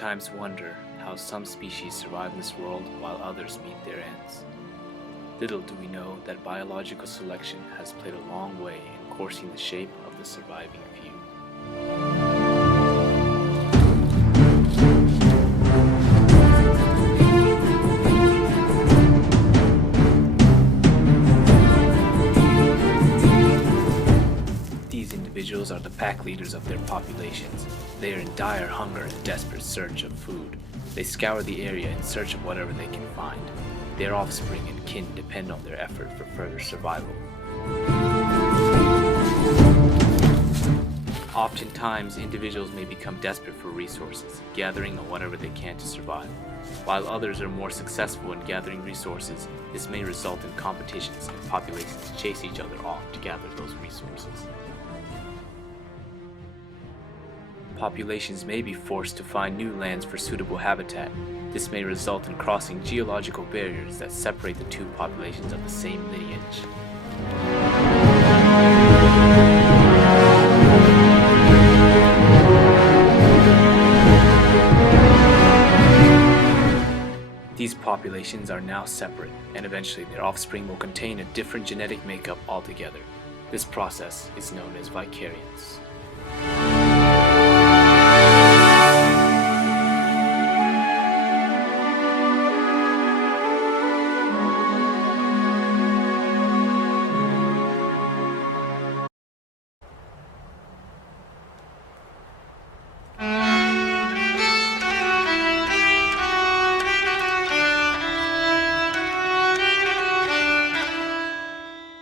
sometimes wonder how some species survive in this world while others meet their ends. Little do we know that biological selection has played a long way in coursing the shape of the surviving few. These individuals are the pack leaders of their populations. They are in dire hunger and desperate search of food. They scour the area in search of whatever they can find. Their offspring and kin depend on their effort for further survival. Oftentimes, individuals may become desperate for resources, gathering on whatever they can to survive. While others are more successful in gathering resources, this may result in competitions and populations chase each other off to gather those resources. Populations may be forced to find new lands for suitable habitat. This may result in crossing geological barriers that separate the two populations of the same lineage. These populations are now separate, and eventually their offspring will contain a different genetic makeup altogether. This process is known as Vicariance.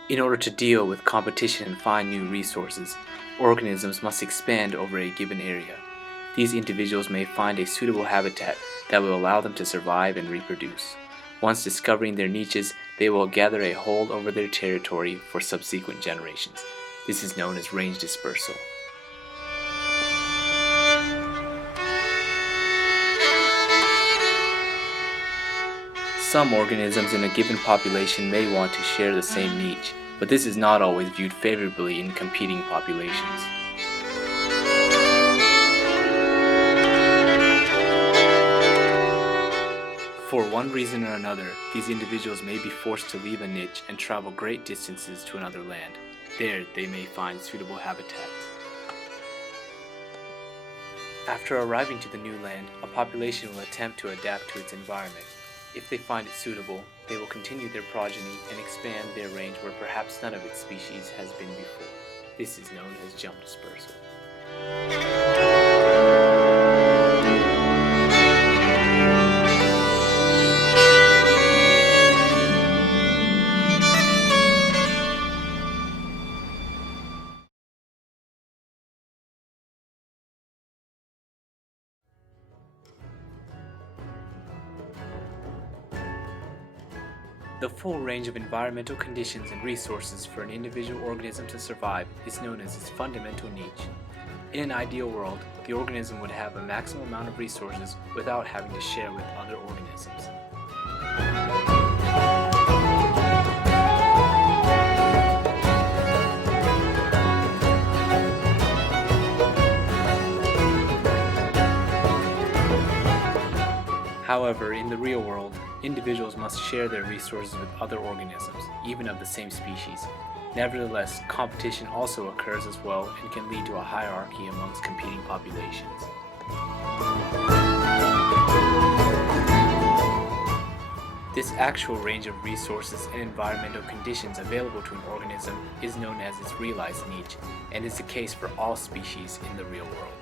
In order to deal with competition and find new resources, organisms must expand over a given area. These individuals may find a suitable habitat that will allow them to survive and reproduce. Once discovering their niches, they will gather a hold over their territory for subsequent generations. This is known as range dispersal. Some organisms in a given population may want to share the same niche, but this is not always viewed favorably in competing populations. For one reason or another, these individuals may be forced to leave a niche and travel great distances to another land. There, they may find suitable habitats. After arriving to the new land, a population will attempt to adapt to its environment. If they find it suitable, they will continue their progeny and expand their range where perhaps none of its species has been before. This is known as jump dispersal. The full range of environmental conditions and resources for an individual organism to survive is known as its fundamental niche. In an ideal world, the organism would have a maximum amount of resources without having to share with other organisms. However, in the real world, individuals must share their resources with other organisms, even of the same species. Nevertheless, competition also occurs as well and can lead to a hierarchy amongst competing populations. This actual range of resources and environmental conditions available to an organism is known as its realized niche, and is the case for all species in the real world.